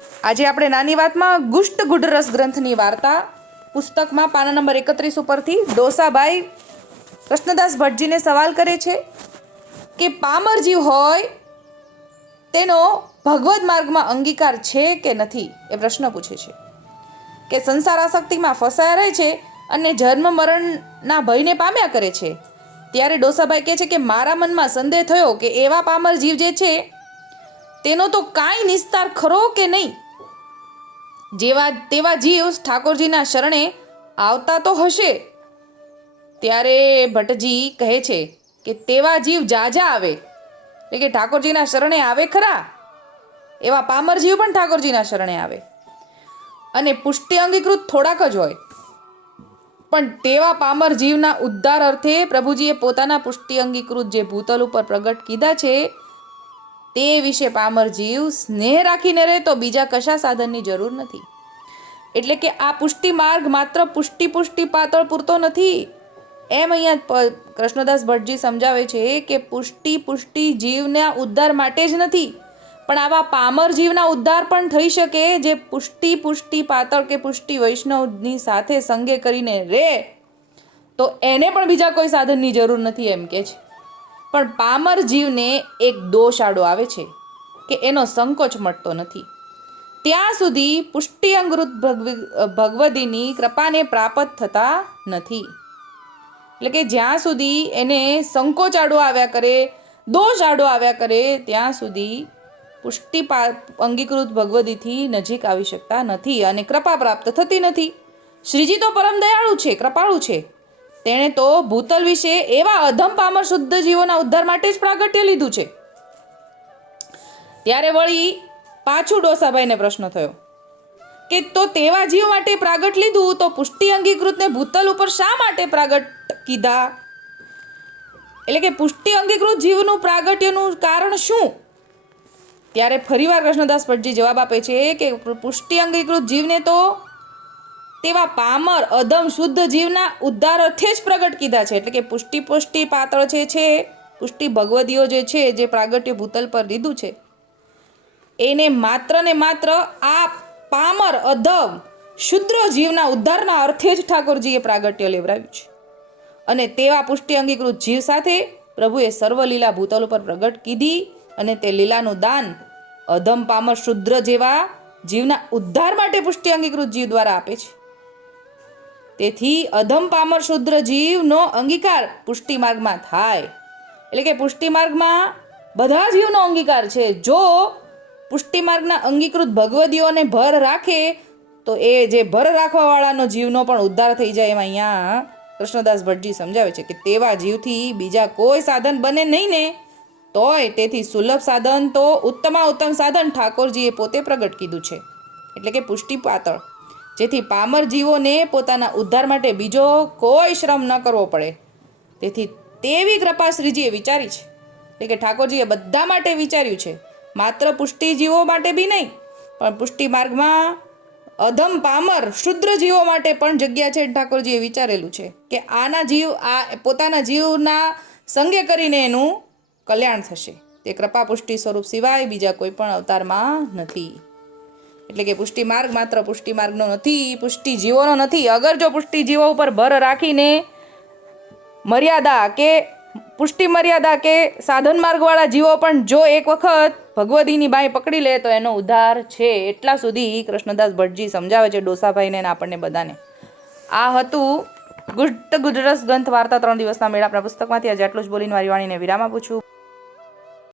આજે આપણે નાની વાતમાં ગુષ્ટ ગુઢરસ ગ્રંથની વાર્તા પુસ્તકમાં પાના નંબર 31 ઉપરથી ડોસાભાઈ કૃષ્ણદાસ ભટ્ટજીને સવાલ કરે છે કે પામર જીવ હોય તેનો ભગવદ માર્ગમાં અંગીકાર છે કે નથી, એ પ્રશ્ન પૂછે છે. કે સંસાર આસક્તિમાં ફસાયા રહે છે અને જન્મ મરણના ભયને પામ્યા કરે છે. ત્યારે ડોસાભાઈ કહે છે કે મારા મનમાં સંદેહ થયો કે એવા પામર જીવ જે છે તેનો તો કાંઈ નિસ્તાર ખરો કે નહીં. તેવા જીવ ઠાકોરજીના શરણે આવતા તો હશે. ત્યારે ભટ્ટજી કહે છે કે તેવા જીવ જાજા આવે, એટલે કે ઠાકોરજીના શરણે આવે ખરા. એવા પામર જીવ પણ ઠાકોરજીના શરણે આવે અને પુષ્ટિ અંગીકૃત થોડાક જ હોય. પણ તેવા પામર જીવના ઉદ્ધાર અર્થે પ્રભુજીએ પોતાના પુષ્ટિ અંગીકૃત જે ભૂતલ ઉપર પ્રગટ કીધા છે તે વિશે પામર જીવ સ્નેહ રાખીને રહે તો બીજા કશા સાધનની જરૂર નથી. એટલે કે આ પુષ્ટિ માર્ગ માત્ર પુષ્ટિ પાતળ પૂરતો નથી. એમ અહીંયા કૃષ્ણદાસ ભટ્ટજી સમજાવે છે કે પુષ્ટિ જીવના ઉદ્ધાર માટે જ નથી, પણ આવા પામર જીવના ઉદ્ધાર પણ થઈ શકે જે પુષ્ટિ પાતળ કે પુષ્ટિ વૈષ્ણવની સાથે સંગે કરીને રહે તો એને પણ બીજા કોઈ સાધનની જરૂર નથી એમ કે છે. પણ પામર જીવને એક દોષ આડો આવે છે કે એનો સંકોચ મળતો નથી. ત્યાં સુધી પુષ્ટિ અંગૃત ભગવદીની કૃપાને પ્રાપ્ત થતા નથી. એટલે કે જ્યાં સુધી એને સંકોચ આડો આવ્યા કરે, દોષ આડો આવ્યા કરે, ત્યાં સુધી પુષ્ટિ અંગીકૃત ભગવદીથી નજીક આવી શકતા નથી અને કૃપા પ્રાપ્ત થતી નથી. શ્રીજી તો પરમ દયાળુ છે, કૃપાળુ છે. તેણે તો ભૂતલ વિશે એવા અધમ પામર શુદ્ધ જીવોના ઉદ્ધાર માટે જ પ્રાગટ્ય લીધું છે. ત્યારે વળી પાછું ડોસાભાઈને પ્રશ્ન થયો કે તો તેવા જીવ માટે પ્રાગટ લીધું તો પુષ્ટિ અંગીકૃતને ભૂતલ ઉપર શા માટે પ્રાગટ કીધા? એટલે કે પુષ્ટિ અંગીકૃત જીવનું પ્રાગટ્યનું કારણ શું? ત્યારે ફરીવાર કૃષ્ણદાસ ભટ્ટજી જવાબ આપે છે કે પુષ્ટિ અંગીકૃત જીવને તો તેવા પામર અધમ શુદ્ધ જીવના ઉદ્ધાર અર્થે જ પ્રગટ કીધા છે. એટલે કે પુષ્ટિ પાતળ છે પુષ્ટિ ભગવદીઓ જે છે જે પ્રાગટ્ય ભૂતલ પર લીધું છે એને માત્ર ને માત્ર આ પામર અધમ શુદ્ર જીવના ઉદ્ધારના અર્થે જ ઠાકોરજીએ પ્રાગટ્ય લેવડાવ્યું છે. અને તેવા પુષ્ટિ અંગીકૃત જીવ સાથે પ્રભુએ સર્વ લીલા ભૂતલ ઉપર પ્રગટ કીધી અને તે લીલાનું દાન અધમ પામર શુદ્ર જેવા જીવના ઉદ્ધાર માટે પુષ્ટિ અંગીકૃત જીવ દ્વારા આપે છે. તેથી અધમ પામર શુદ્ર જીવનો અંગીકાર પુષ્ટિ માર્ગમાં થાય. એટલે કે પુષ્ટિ માર્ગમાં બધા જીવનો અંગીકાર છે. જો પુષ્ટિ માર્ગના અંગીકૃત ભગવદીઓને ભર રાખે તો એ જે ભર રાખવાવાળાનો જીવનો પણ ઉદ્ધાર થઈ જાય. એમાં અહીંયા કૃષ્ણદાસ ભટ્ટજી સમજાવે છે કે તેવા જીવથી બીજા કોઈ સાધન બને નહીં ને તોય તેથી સુલભ સાધન તો ઉત્તમ સાધન ઠાકોરજીએ પોતે પ્રગટ કીધું છે. એટલે કે પુષ્ટિ પાતળ, જેથી પામર જીવોને પોતાના ઉદ્ધાર માટે બીજો કોઈ શ્રમ ન કરવો પડે. તેથી તેવી કૃપા શ્રીજીએ વિચારી છે. એટલે કે ઠાકોરજીએ બધા માટે વિચાર્યું છે, માત્ર પુષ્ટિ જીવો માટે બી નહીં, પણ પુષ્ટિ માર્ગમાં અધમ પામર શુદ્ર જીવો માટે પણ જગ્યા છે. ઠાકોરજીએ વિચારેલું છે કે આના જીવ આ પોતાના જીવના સંગે કરીને એનું કલ્યાણ થશે. તે કૃપા પુષ્ટિ સ્વરૂપ સિવાય બીજા કોઈ પણ અવતારમાં નથી. એટલે કે પુષ્ટિ માર્ગ માત્ર પુષ્ટિ માર્ગનો નથી, પુષ્ટિ જીવોનો નથી. અગર જો પુષ્ટિ જીવો ઉપર ભર રાખીને પુષ્ટિ મર્યાદા કે સાધન માર્ગવાળા જીવો પણ જો એક વખત ભગવદીની બાઈ પકડી લે તો એનો ઉદ્ધાર છે. એટલા સુધી કૃષ્ણદાસ ભટ્ટજી સમજાવે છે ડોસાભાઈને અને આપણને બધાને. આ હતું ગુષ્ટ ગુઢરસ ગ્રંથ વાર્તા 3 દિવસના મેળા આપણા પુસ્તકમાંથી. આજે આટલું જ બોલીને મારી વાણીને વિરામ આપું છું.